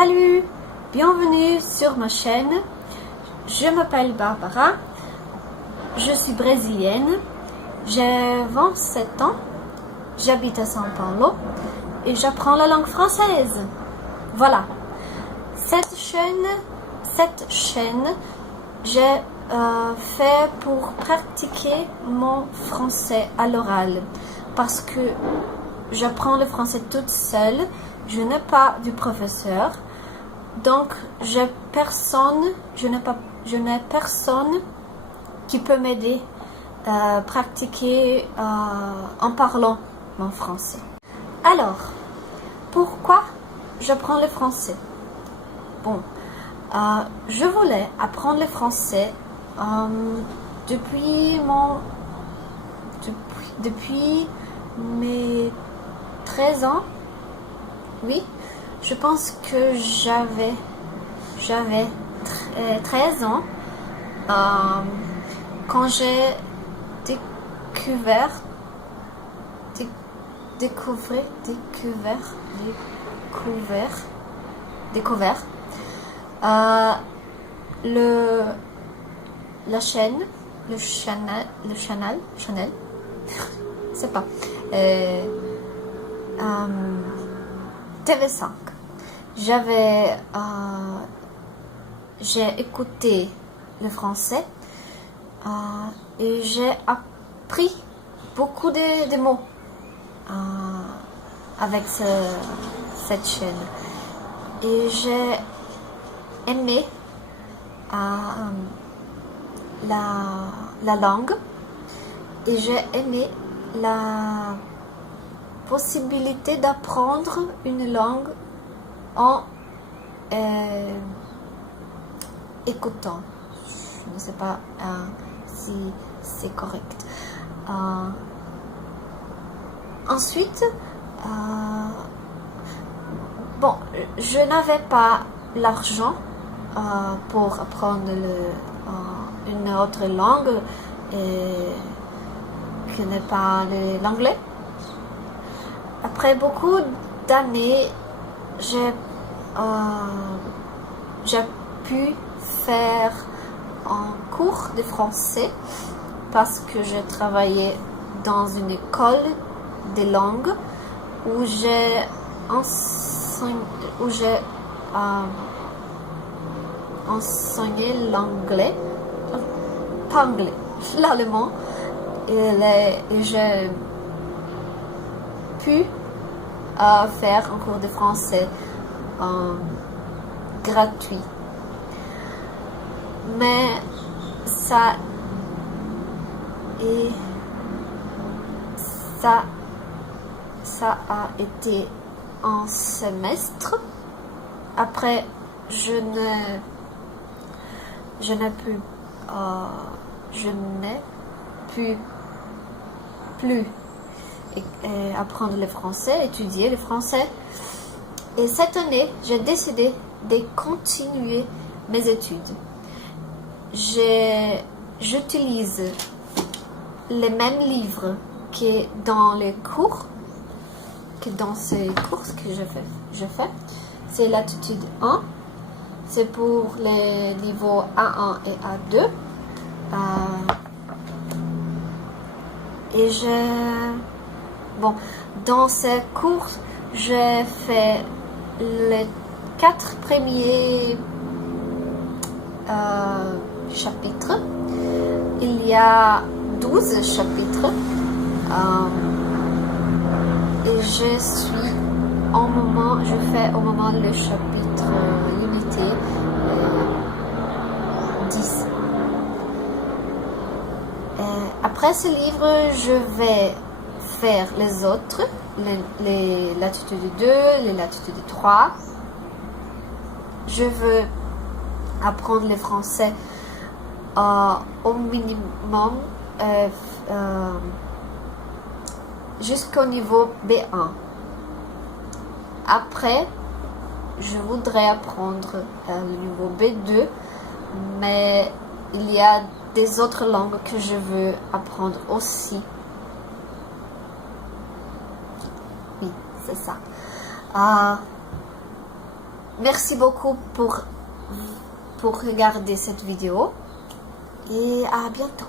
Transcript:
Salut, bienvenue sur ma chaîne. Je m'appelle Barbara, je suis brésilienne, j'ai 27 ans, j'habite à São Paulo et j'apprends la langue française. Voilà, cette chaîne j'ai fait pour pratiquer mon français à l'oral parce que j'apprends le français toute seule, je n'ai pas de professeur, donc je n'ai personne qui peut m'aider à pratiquer en parlant mon français. Alors, pourquoi j'apprends le français? Bon, je voulais apprendre le français depuis mes 13 ans. Oui, je pense que j'avais 13 ans quand j'ai découvert la chaîne, le Chanel, c'est pas, TV5. J'ai écouté le français et j'ai appris beaucoup de mots avec cette chaîne. Et j'ai aimé la langue et j'ai aimé la possibilité d'apprendre une langue en écoutant. Je ne sais pas si c'est correct. Ensuite, bon, je n'avais pas l'argent pour apprendre une autre langue qui n'est pas l'anglais. Après beaucoup d'années, j'ai pu faire un cours de français parce que je travaillais dans une école de langue où j'ai enseigné l'anglais, pas anglais, l'allemand, et j'ai pu faire un cours de français gratuit. Mais ça a été un semestre. Après, je n'ai plus apprendre le français, étudier le français. Et cette année, j'ai décidé de continuer mes études. J'utilise les mêmes livres que dans les cours, que dans ces cours que je fais. C'est l'attitude 1, c'est pour les niveaux A1 et A2. Et dans ces cours, j'ai fait les 4 premiers chapitres. Il y a 12 chapitres. Et je fais au moment le chapitre limité 10. Après ce livre, je vais faire les autres, les latitudes 2, les latitudes 3. Je veux apprendre le français au minimum jusqu'au niveau B1. Après, je voudrais apprendre le niveau B2, mais il y a des autres langues que je veux apprendre aussi. Oui, c'est ça. Merci beaucoup pour regarder cette vidéo et à bientôt.